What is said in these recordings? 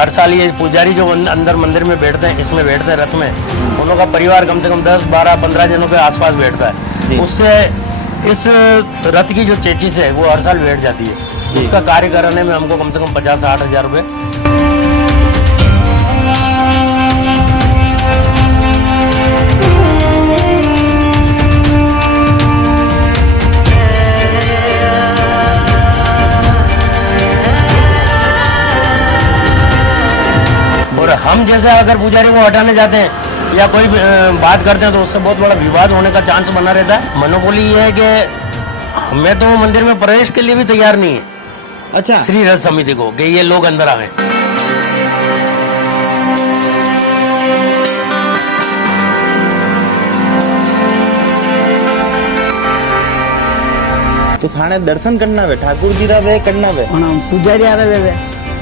हर साल ये पुजारी जो अंदर मंदिर में बैठते हैं, इसमें बैठते हैं रथ में, उन लोगों का परिवार कम से कम 10, 12, 15 जनों के आसपास बैठता है। उससे इस रथ की जो चेचिस है वो हर साल बैठ जाती है। उसका कार्य कराने में हमको कम से कम 50-60 हज़ार रुपये। और हम जैसे अगर पुजारी को हटाने जाते हैं या कोई बात करते हैं तो उससे बहुत बड़ा विवाद होने का चांस बना रहता है। मनोबली ये है कि हमें तो मंदिर में प्रवेश के लिए भी तैयार नहीं है। अच्छा, श्री रथ समिति को कि ये लोग अंदर आवे। तो थाने दर्शन करना वे, ठाकुर जी वे करना वे, पुजारी आ रहे वे,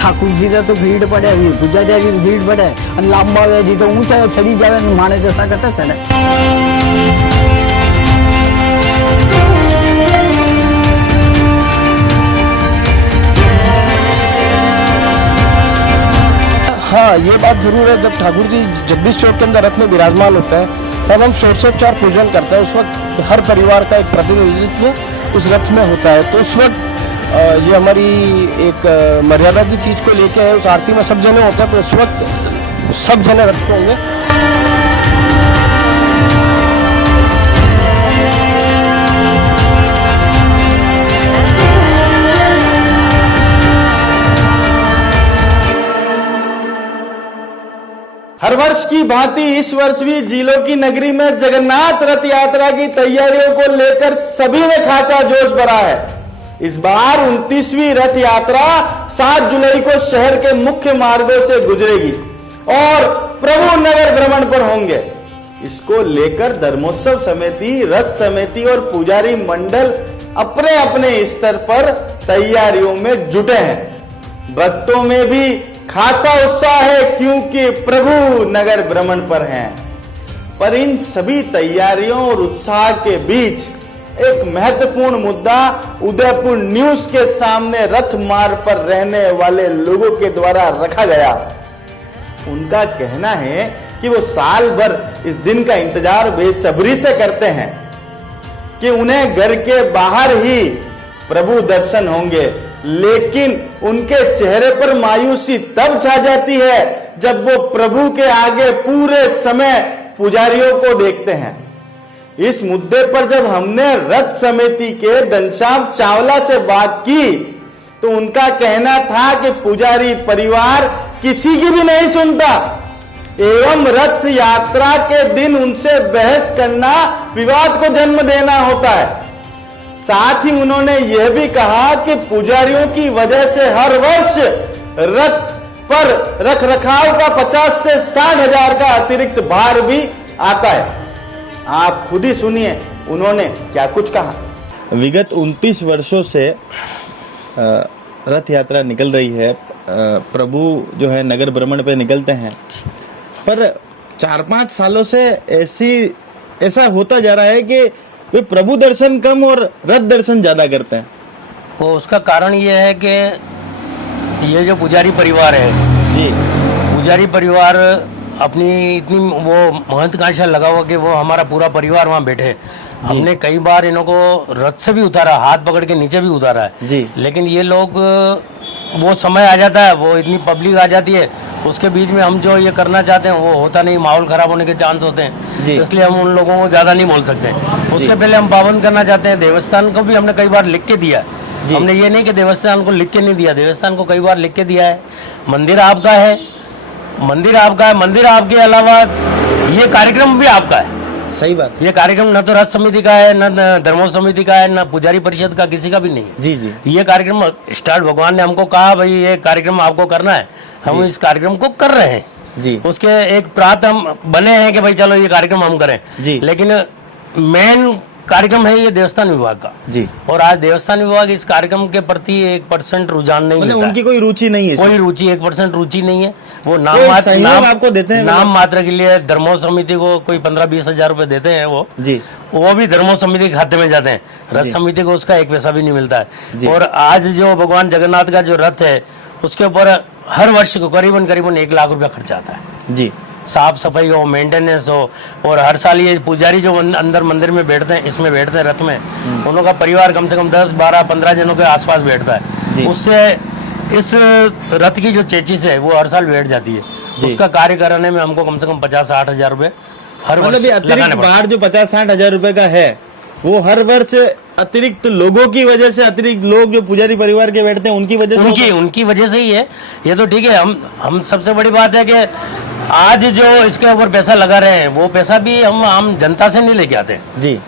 ठाकुर जी तो भीड़ पड़े, पुजारी की भीड़ पड़े, लांबा वे जी तो ऊंचा चढ़ी जावे, माने जैसा करते चले। हाँ, ये बात जरूर है, जब ठाकुर जी जगदीश चौक के अंदर रथ में विराजमान होते हैं तब हम षोडशोपचार पूजन करते हैं। उस वक्त हर परिवार का एक प्रतिनिधित्व उस रथ में होता है। तो उस वक्त ये हमारी एक मर्यादा की चीज को लेके है। उस आरती में सब जने होते हैं, तो उस वक्त सब जने रथ पे होंगे। हर वर्ष की भांति इस वर्ष भी जिलों की नगरी में जगन्नाथ रथ यात्रा की तैयारियों को लेकर सभी में खासा जोश भरा है। इस बार 29वीं रथ यात्रा 7 जुलाई को शहर के मुख्य मार्गों से गुजरेगी और प्रभु नगर भ्रमण पर होंगे। इसको लेकर धर्मोत्सव समिति, रथ समिति और पुजारी मंडल अपने अपने स्तर पर तैयारियों में जुटे हैं। भक्तों में भी खासा उत्साह है क्योंकि प्रभु नगर भ्रमण पर हैं। पर इन सभी तैयारियों और उत्साह के बीच एक महत्वपूर्ण मुद्दा उदयपुर न्यूज के सामने रथ मार्ग पर रहने वाले लोगों के द्वारा रखा गया। उनका कहना है कि वो साल भर इस दिन का इंतजार बेसब्री से करते हैं कि उन्हें घर के बाहर ही प्रभु दर्शन होंगे, लेकिन उनके चेहरे पर मायूसी तब छा जाती है जब वो प्रभु के आगे पूरे समय पुजारियों को देखते हैं। इस मुद्दे पर जब हमने रथ समिति के घनश्याम चावला से बात की तो उनका कहना था कि पुजारी परिवार किसी की भी नहीं सुनता एवं रथ यात्रा के दिन उनसे बहस करना विवाद को जन्म देना होता है। साथ ही उन्होंने यह भी कहा कि पुजारियों की वजह से हर वर्ष रथ पर रख रखाव का 50 से 60 हजार का अतिरिक्त भार भी आता है। आप खुद ही सुनिए उन्होंने क्या कुछ कहा। विगत 29 वर्षों से रथ यात्रा निकल रही है। प्रभु जो है नगर भ्रमण पे निकलते हैं, पर 4-5 सालों से ऐसा होता जा रहा है कि वे प्रभु दर्शन कम और रथ दर्शन ज्यादा करते हैं। वो उसका कारण ये है कि ये जो पुजारी परिवार है जी, पुजारी परिवार अपनी इतनी वो महत्वाकांक्षा लगा हुआ कि वो हमारा पूरा परिवार वहाँ बैठे। हमने कई बार इन्हों को रथ से भी उतारा, हाथ पकड़ के नीचे भी उतारा है जी, लेकिन ये लोग वो समय आ जाता है, वो इतनी पब्लिक आ जाती है, उसके बीच में हम जो ये करना चाहते हैं वो होता नहीं, माहौल खराब होने के चांस होते हैं, इसलिए हम उन लोगों को ज़्यादा नहीं बोल सकते। उसके पहले हम पाबंद करना चाहते हैं। देवस्थान को भी हमने कई बार लिख के दिया, हमने ये नहीं कि देवस्थान को लिख के नहीं दिया, देवस्थान को कई बार लिख के दिया है। मंदिर आपका है, मंदिर आपका है, मंदिर आपके अलावा ये कार्यक्रम भी आपका है। सही बात। ये कार्यक्रम न तो रथ समिति का है, न धर्मोत्सव समिति का है, न पुजारी परिषद का, किसी का भी नहीं है। जी जी, ये कार्यक्रम स्टार्ट भगवान ने हमको कहा भाई ये कार्यक्रम आपको करना है, हम इस कार्यक्रम को कर रहे हैं जी। उसके एक प्रात हम बने हैं कि भाई चलो ये कार्यक्रम हम करें जी, लेकिन मेन कार्यक्रम है ये देवस्थान विभाग का जी। और आज देवस्थान विभाग इस कार्यक्रम के प्रति 1% रुझान नहीं है, उनकी कोई रुचि नहीं है, कोई रुचि 1% रुचि नहीं है। वो नाम आपको देते हैं, नाम मात्र के लिए धर्मोत्सव समिति को कोई 15-20 हजार रुपए देते हैं वो जी, वो भी धर्मोत्सव समिति के खाते में जाते हैं। रथ समिति को उसका 1 पैसा भी नहीं मिलता है। और आज जो भगवान जगन्नाथ का जो रथ है उसके ऊपर हर वर्ष को करीबन करीबन 1 लाख रुपया खर्च आता है। जी साफ सफाई हो, मेंटेनेंस हो, और हर साल ये पुजारी जो अंदर मंदिर में बैठते हैं, इसमें बैठते हैं रथ में, उन लोगों का परिवार कम से कम 10, 12, 15 जनों के आसपास बैठता जी। है। उससे इस रथ की जो चेचिस है वो हर साल बैठ जाती है। जी। उसका कार्य कराने में हमको कम से कम 50-60 हजार रुपए हर वर्ष मतलब ये लगाने अतिरिक्त पड़ते हैं। बाहर जो 50-60 हजार रुपए का है वो हर वर्ष अतिरिक्त लोगों की वजह से, अतिरिक्त लोग जो पुजारी परिवार के बैठते हैं उनकी वजह से उनकी वजह से ही है। ये तो ठीक है, हम सबसे बड़ी बात है कि आज जो इसके ऊपर पैसा लगा रहे हैं वो पैसा भी हम आम जनता से नहीं लेके आते। जी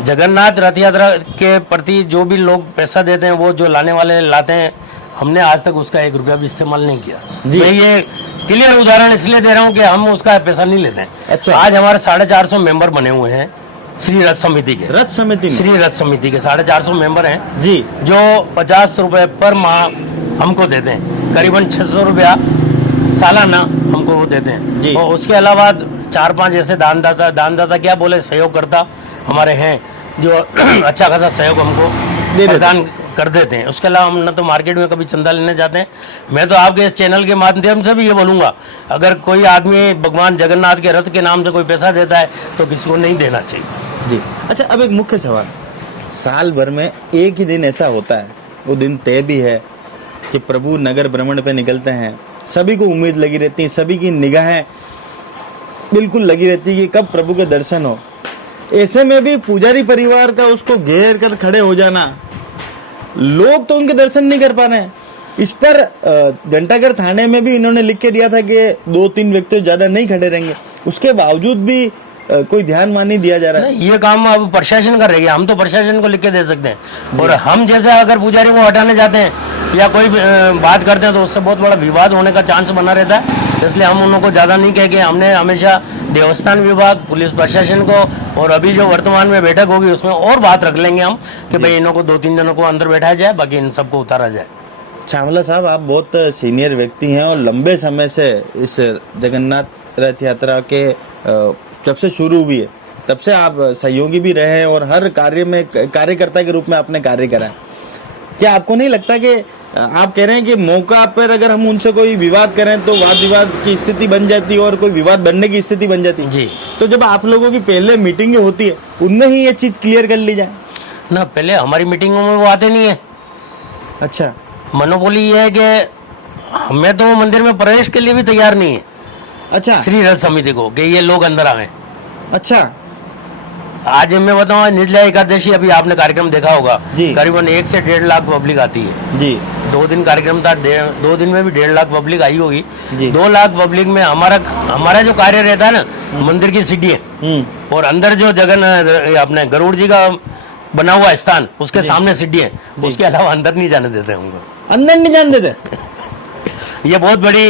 जगन्नाथ रथ यात्रा के प्रति जो भी लोग पैसा देते हैं, वो जो लाने वाले लाते हैं, हमने आज तक उसका 1 रुपया भी इस्तेमाल नहीं किया। जी। मैं ये क्लियर उदाहरण इसलिए दे रहा हूँ कि हम उसका पैसा नहीं लेते हैं। अच्छा। आज हमारे 450 मेंबर बने हुए हैं श्री रथ समिति के। रथ समिति में श्री रथ समिति के 450 मेंबर हैं जी जो 50 रुपए पर माह हमको देते हैं, करीबन 600 रुपया सालाना हमको वो देते हैं। जी। और उसके अलावा 4-5 ऐसे दानदाता क्या बोले, सहयोगकर्ता हमारे हैं जो अच्छा खासा सहयोग हमको देते प्रदान कर देते हैं। उसके अलावा हम न तो मार्केट में कभी चंदा लेने जाते हैं। मैं तो आपके इस चैनल के माध्यम से भी ये बोलूँगा, अगर कोई आदमी भगवान जगन्नाथ के रथ के नाम से कोई पैसा देता है तो किसी को नहीं देना चाहिए। जी। अच्छा, अब एक मुख्य सवाल, साल भर में एक ही दिन ऐसा होता है, वो दिन तय भी है कि प्रभु नगर भ्रमण पे निकलते हैं, सभी को उम्मीद लगी रहती है, सभी की निगाहें बिल्कुल लगी रहती है कि कब प्रभु के दर्शन हो। ऐसे में भी पुजारी परिवार का उसको घेर कर खड़े हो जाना, लोग तो उनके दर्शन नहीं कर पा रहे हैं। इस पर घंटाघर थाने में भी इन्होंने लिख के दिया था कि 2-3 व्यक्ति ज्यादा नहीं खड़े रहेंगे, उसके बावजूद भी कोई ध्यान मान नहीं दिया जा रहा है। नहीं, ये काम अब प्रशासन कर रही है। हम तो प्रशासन को लिख के दे सकते हैं, और हम जैसे अगर पुजारी को हटाने जाते हैं या कोई बात करते हैं तो उससे बहुत बड़ा विवाद होने का चांस बना रहता है। इसलिए हम उन लोगों को ज़्यादा नहीं कह के, हमने हमेशा देवस्थान विभाग, पुलिस प्रशासन को, और अभी जो वर्तमान में बैठक होगी उसमें और बात रख लेंगे हम कि भाई इन्हों को 2-3 जनों को अंदर बैठाया जाए, बाकी इन सबको उतारा जाए। चावला साहब, आप बहुत सीनियर व्यक्ति हैं और लंबे समय से इस जगन्नाथ रथ यात्रा के जब से शुरू हुई है तब से आप सहयोगी भी रहे हैं और हर कार्य में कार्यकर्ता के रूप में आपने कार्य करा है। क्या आपको नहीं लगता कि आप कह रहे हैं कि मौका पर अगर हम उनसे कोई विवाद करें तो वाद विवाद की स्थिति बन जाती है और कोई विवाद बनने की स्थिति बन जाती है? जी। तो जब आप लोगों की पहले मीटिंगें होती है उनमें ही ये चीज क्लियर कर ली जाए ना, पहले हमारी मीटिंगों में वो आते नहीं है। अच्छा, मनोबोली ये है कि हमें तो मंदिर में प्रवेश के लिए भी तैयार नहीं है अच्छा, श्री रथ समिति को कि ये लोग अंदर आए। अच्छा, आज मैं बताऊँ, निर्जला एकादशी अभी आपने कार्यक्रम देखा होगा, जी। करीबन 1 से 1.5 लाख पब्लिक आती है। जी 2 दिन कार्यक्रम था, 2 दिन में भी 1.5 लाख पब्लिक आई होगी। जी। 2 लाख पब्लिक में हमारा जो कार्य रहता है ना, मंदिर की सीढ़ियाँ और अंदर जो अपने गरुड़ जी का बना हुआ स्थान, उसके सामने सीढ़ियाँ, उसके अलावा अंदर नहीं जाने देते हमको। अंदर नहीं जाने देते? ये बहुत बड़ी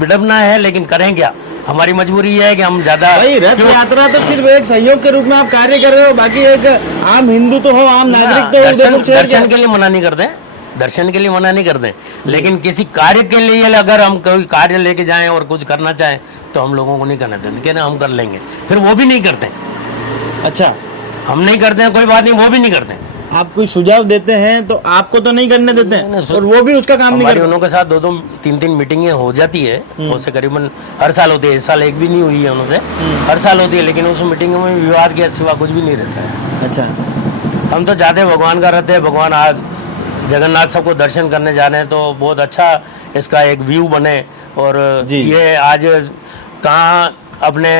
विडम्बना है, लेकिन करें क्या, हमारी मजबूरी ये है कि हम ज्यादा भाई रथ यात्रा तो सिर्फ एक सहयोग के रूप में आप कार्य कर रहे हो, बाकी एक आम हिंदू तो हो, आम नागरिक तो हो, उदयपुर शहर दर्शन के लिए मना नहीं करते, दर्शन के लिए मना नहीं करते, लेकिन किसी कार्य के लिए अगर हम कोई कार्य लेके जाएं और कुछ करना चाहें तो हम लोगों को नहीं करना देते, कहना हम कर लेंगे, फिर वो भी नहीं करते। अच्छा, हम नहीं करते हैं, कोई बात नहीं, वो भी नहीं करते। आप कोई सुझाव देते हैं तो आपको तो नहीं करने देते हैं, नहीं, और वो भी उसका काम नहीं हमारी करते। उनों के साथ 2-2, 3-3 मीटिंगें हो जाती है, उससे करीबन हर साल होती है। इस साल एक भी नहीं हुई है उनसे, हर साल होती है, लेकिन उस मीटिंगों में विवाद के सिवा कुछ भी नहीं रहता है। अच्छा, हम तो जाते भगवान का रहते हैं, भगवान आज जगन्नाथ सबको दर्शन करने जा रहे हैं तो बहुत अच्छा इसका एक व्यू बने। और जी। ये आज कहाँ अपने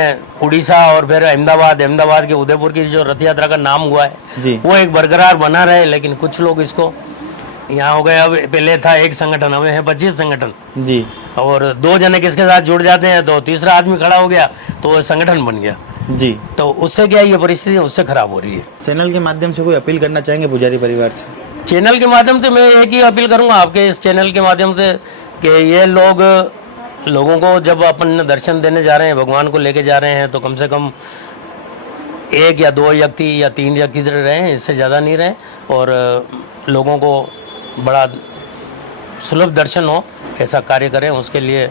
उड़ीसा और फिर अहमदाबाद के उदयपुर की जो रथ यात्रा का नाम हुआ है जी। वो एक बरकरार बना रहे, लेकिन कुछ लोग इसको यहाँ हो गए। अब पहले था एक संगठन, अब है 25 संगठन, जी, और 2 जने किसके साथ जुड़ जाते हैं तो तीसरा आदमी खड़ा हो गया तो वो संगठन बन गया। जी। तो उससे क्या ये परिस्थिति उससे खराब हो रही है। चैनल के माध्यम से कोई अपील करना चाहेंगे पुजारी परिवार से? चैनल के माध्यम से मैं एक ही अपील करूंगा आपके इस चैनल के माध्यम से कि ये लोगों को जब अपन दर्शन देने जा रहे हैं, भगवान को लेके जा रहे हैं, तो कम से कम 1 या 2 व्यक्ति या 3 व्यक्ति रहें, इससे ज़्यादा नहीं रहें, और लोगों को बड़ा सुलभ दर्शन हो ऐसा कार्य करें। उसके लिए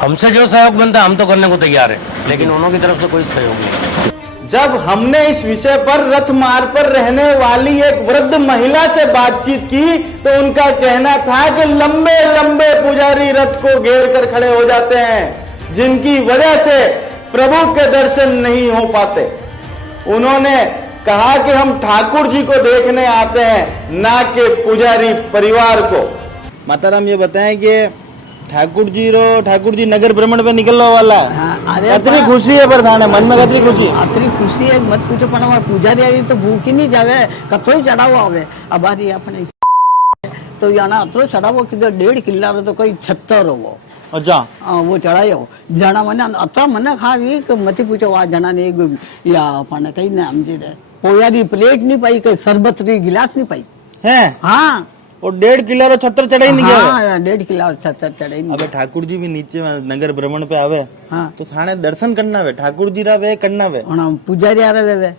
हमसे जो सहयोग बनता है हम तो करने को तैयार हैं, लेकिन उन्हों की तरफ से कोई सहयोग नहीं। जब हमने इस विषय पर रथ मार्ग पर रहने वाली एक वृद्ध महिला से बातचीत की तो उनका कहना था कि लंबे लंबे पुजारी रथ को घेर कर खड़े हो जाते हैं, जिनकी वजह से प्रभु के दर्शन नहीं हो पाते। उन्होंने कहा कि हम ठाकुर जी को देखने आते हैं, ना कि पुजारी परिवार को। माताराम ये बताएं कि ठाकुर जी नगर भ्रमण पे निकलने वाला है। हाँ, अरे कितनी खुशी है प्रधान, मन में कितनी खुशी है? आतरी खुशी है मत पूछो, पण हमारा पुजारी आई तो भूखी नहीं जावे, कतरो चढ़ावा आवे। अब आरी अपने तो याना अतरो चढ़ावो कि 1.5 किला तो कोई 76 हो। अच्छा वो चढ़ायो जना मने अतरा मने खावी कि मती पूछो आ जना ने या पण कई नाम जी रे पोयारी प्लेट नहीं पाई, कई शरबत री गिलास नहीं पाई है। हाँ और 1.5 किला रो 76 चढ़े ही नहीं गया। हाँ 1.5 किला और 76 चढ़े नहीं। अबे ठाकुर जी भी नीचे नगर भ्रमण पे आवे हाँ तो थाने दर्शन करना वे, ठाकुर जी रा वे करना वे। हम पुजारी आ रहे वे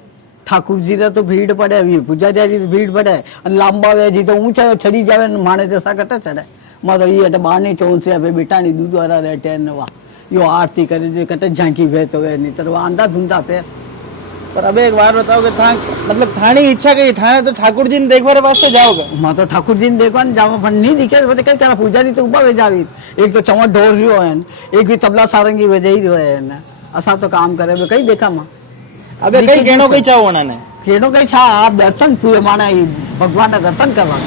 ठाकुर जी रा तो भीड़ पड़े, अभी पुजारी आ तो भीड़ पड़े लांबा वे जी तो ऊंचा चढ़ी जावे माने जैसा कटे चढ़े। मतलब ये बारने चौन से अबे बेटा नहीं दूध वाला रहते वा यो आरती करे जे कटे झांकी वे तो वे नहीं तो आंधा धुंधा पे। पर अबे एक बार बताओ कि मतलब थाने की इच्छा कही, थाने तो ठाकुर जी ने देखवारे वास्ते जाओगे? मैं तो ठाकुर जी ने देखवा जावा पण नहीं दिखे तो कई करा पुजारी तो उबा वे जावी, एक तो चौवा ढोल रियो है, एक भी तबला सारंगी बजाई रियो है ना, असा तो काम करे वे कई देखा मां। अबे कई कहनो कई चाहो वना ने केनो कई छा आप दर्शन पूरे माने भगवान का दर्शन करवा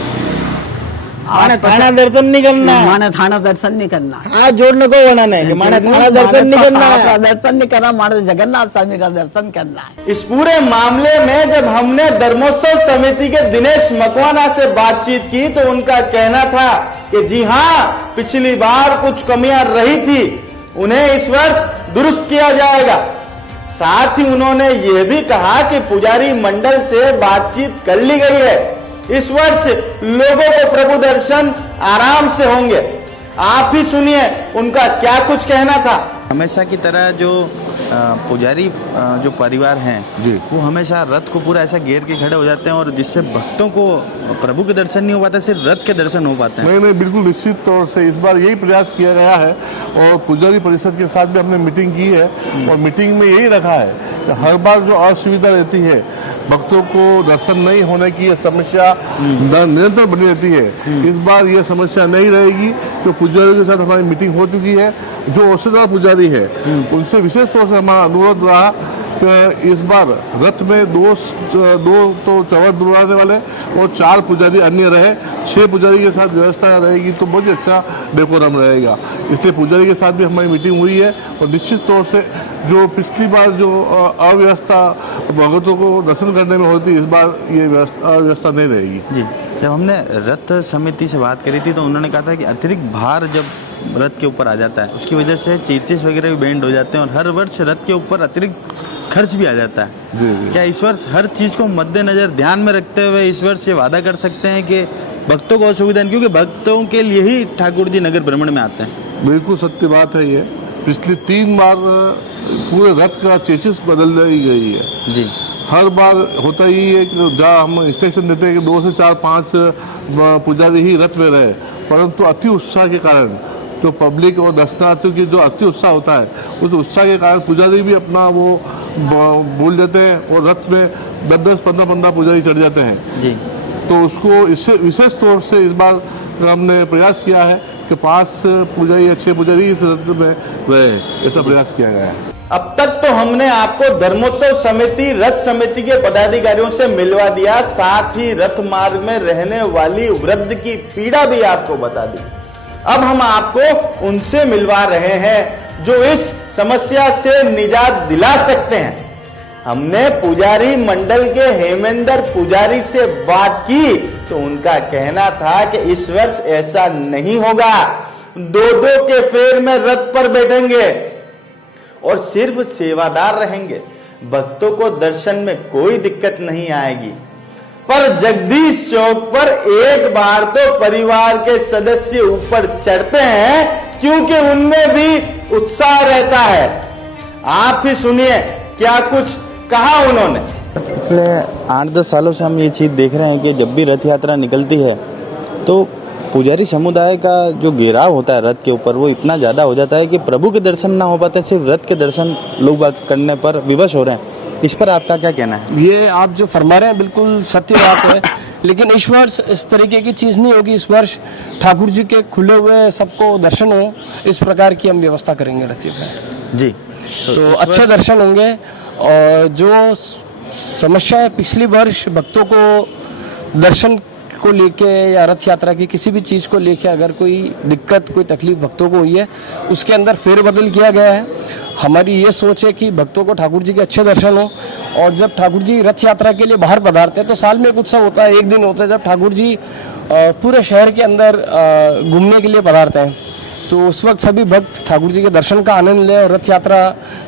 माने थाना दर्शन नहीं करना, माने थाना दर्शन नहीं करना। हाथ जोड़ने को वना ने कि माने थाना दर्शन नहीं करना है, दर्शन नहीं करना, माने जगन्नाथ स्वामी का दर्शन करना है। इस पूरे मामले में जब हमने धर्मोत्सव समिति के दिनेश मकवाना से बातचीत की तो उनका कहना था कि जी हाँ, पिछली बार कुछ कमियां रही थी, उन्हें इस वर्ष दुरुस्त किया जाएगा। साथ ही उन्होंने ये भी कहा कि पुजारी मंडल से बातचीत कर ली गई है, इस वर्ष लोगों को प्रभु दर्शन आराम से होंगे। आप ही सुनिए उनका क्या कुछ कहना था। हमेशा की तरह जो पुजारी जो परिवार हैं जी, वो हमेशा रथ को पूरा ऐसा घेर के खड़े हो जाते हैं और जिससे भक्तों को प्रभु के दर्शन नहीं हो पाते, सिर्फ रथ के दर्शन हो पाते हैं। नहीं बिल्कुल निश्चित तौर से इस बार यही प्रयास किया गया है और पुजारी परिषद के साथ भी हमने मीटिंग की है और मीटिंग में यही रखा है कि हर बार जो असुविधा रहती है, भक्तों को दर्शन नहीं होने की यह समस्या निरंतर बनी रहती है, इस बार यह समस्या नहीं रहेगी। तो पुजारियों के साथ हमारी मीटिंग हो चुकी है, जो औषधा पुजारी है उनसे विशेष तौर से हमारा अनुरोध रहा कि इस बार रथ में दो तो चवर दुलाने वाले और 4 पुजारी अन्य रहे, 6 पुजारी के साथ व्यवस्था रहेगी तो बहुत ही अच्छा डेकोरम रहेगा। इसलिए पुजारी के साथ भी हमारी मीटिंग हुई है और निश्चित तौर से जो पिछली बार जो अव्यवस्था भगतों को दर्शन करने में होती, इस बार ये अव्यवस्था नहीं रहेगी। जी, जब हमने रथ समिति से बात करी थी तो उन्होंने कहा था कि अतिरिक्त भार जब रथ के ऊपर आ जाता है उसकी वजह से चीचेस वगैरह भी बैंड हो जाते हैं और हर वर्ष रथ के ऊपर अतिरिक्त खर्च भी आ जाता है। जी। क्या इस वर्ष हर चीज़ को मद्देनजर ध्यान में रखते हुए इस वर्ष ये वादा कर सकते हैं कि भक्तों को असुविधा नहीं, क्योंकि भक्तों के लिए ही ठाकुर जी नगर भ्रमण में आते हैं? बिल्कुल सत्य बात है ये। पिछली 3 बार पूरे रथ का चेसिस बदल दी गई है। जी, हर बार होता ही है कि जहाँ हम इंस्ट्रक्शन देते हैं कि 2 से 4 5 पुजारी ही रथ में रहे, परंतु अति उत्साह के कारण जो पब्लिक और दर्शनार्थियों की जो अति उत्साह होता है, उस उत्साह के कारण पुजारी भी अपना वो बोल देते हैं और रथ में 10-10 15-15 पुजारी चढ़ जाते हैं। जी, तो उसको इससे विशेष तौर से इस बार हमने प्रयास किया है कि 5 पुजारी या 6 पुजारी इस रथ में रहे, ऐसा प्रयास किया गया है। अब तक तो हमने आपको धर्मोत्सव समिति रथ समिति के पदाधिकारियों से मिलवा दिया, साथ ही रथ मार्ग में रहने वाली वृद्ध की पीड़ा भी आपको बता दी। अब हम आपको उनसे मिलवा रहे हैं जो इस समस्या से निजात दिला सकते हैं। हमने पुजारी मंडल के हेमेंद्र पुजारी से बात की तो उनका कहना था कि इस वर्ष ऐसा नहीं होगा, 2-2 के फेर में रथ पर बैठेंगे और सिर्फ सेवादार रहेंगे, भक्तों को दर्शन में कोई दिक्कत नहीं आएगी। पर जगदीश चौक पर एक बार तो परिवार के सदस्य ऊपर चढ़ते हैं क्योंकि उनमें भी उत्साह रहता है। आप ही सुनिए क्या कुछ कहा उन्होंने। पिछले 8-10 सालों से हम ये चीज़ देख रहे हैं कि जब भी रथ यात्रा निकलती है तो पुजारी समुदाय का जो घेराव होता है रथ के ऊपर वो इतना ज़्यादा हो जाता है कि प्रभु के दर्शन ना हो पाते, सिर्फ रथ के दर्शन लोग करने पर विवश हो रहे हैं। इस पर आपका क्या कहना है? ये आप जो फरमा रहे हैं बिल्कुल सत्य बात है, लेकिन इस वर्ष इस तरीके की चीज़ नहीं होगी। इस वर्ष ठाकुर जी के खुले हुए सबको दर्शन हो, इस प्रकार की हम व्यवस्था करेंगे रथ में जी, तो अच्छे दर्शन होंगे। और जो समस्या है पिछली वर्ष भक्तों को दर्शन को लेके या रथ यात्रा की किसी भी चीज़ को लेके अगर कोई दिक्कत कोई तकलीफ भक्तों को हुई है, उसके अंदर फेरबदल किया गया है। हमारी ये सोच है कि भक्तों को ठाकुर जी के अच्छे दर्शन हो। और जब ठाकुर जी रथ यात्रा के लिए बाहर पधारते हैं तो साल में एक उत्सव होता है, एक दिन होता है जब ठाकुर जी पूरे शहर के अंदर घूमने के लिए पधारते हैं। तो उस वक्त सभी भक्त ठाकुर जी के दर्शन का आनंद लें और रथ यात्रा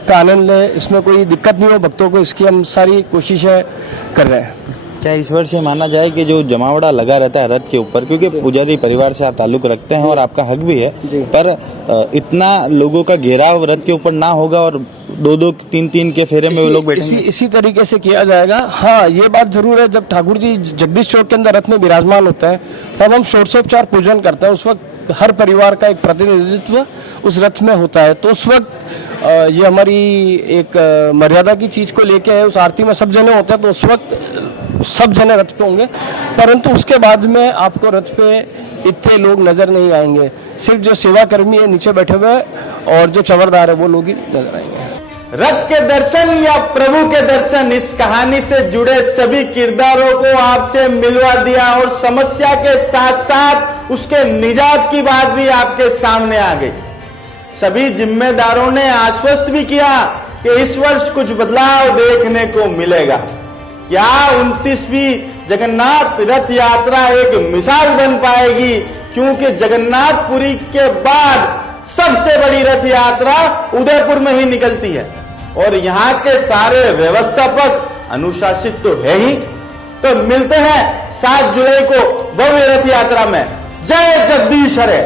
का आनंद लें, इसमें कोई दिक्कत नहीं हो भक्तों को, इसकी हम सारी कोशिशें कर रहे हैं। क्या इस वर्ष ये माना जाए कि जो जमावड़ा लगा रहता है रथ के ऊपर, क्योंकि पुजारी परिवार से आप ताल्लुक रखते हैं और आपका हक भी है, पर इतना लोगों का घेराव रथ के ऊपर ना होगा और 2-2 3-3 के फेरे में वो लोग बैठेंगे? इसी तरीके से किया जाएगा। हाँ, ये बात जरूर है, जब ठाकुर जी जगदीश चौक के अंदर रथ में विराजमान होते हैं तब हम षोडशोपचार पूजन करते हैं। उस वक्त हर परिवार का एक प्रतिनिधित्व उस रथ में होता है, तो उस वक्त ये हमारी एक मर्यादा की चीज को लेके है। उस आरती में सब जने होते हैं तो उस वक्त सब जने रथ पे होंगे, परंतु उसके बाद में आपको रथ पे इतने लोग नजर नहीं आएंगे। सिर्फ जो सेवा कर्मी है नीचे बैठे हुए और जो चवरदार है वो लोग ही नजर आएंगे। रथ के दर्शन या प्रभु के दर्शन, इस कहानी से जुड़े सभी किरदारों को आपसे मिलवा दिया और समस्या के साथ साथ उसके निजात की बात भी आपके सामने आ गई। सभी जिम्मेदारों ने आश्वस्त भी किया कि इस वर्ष कुछ बदलाव देखने को मिलेगा। क्या 29वीं जगन्नाथ रथ यात्रा एक मिसाल बन पाएगी, क्योंकि जगन्नाथपुरी के बाद सबसे बड़ी रथ यात्रा उदयपुर में ही निकलती है और यहाँ के सारे व्यवस्थापक अनुशासित तो है ही। तो मिलते हैं 7 जुलाई को भव्य रथ यात्रा में। जय जगदीश हरे।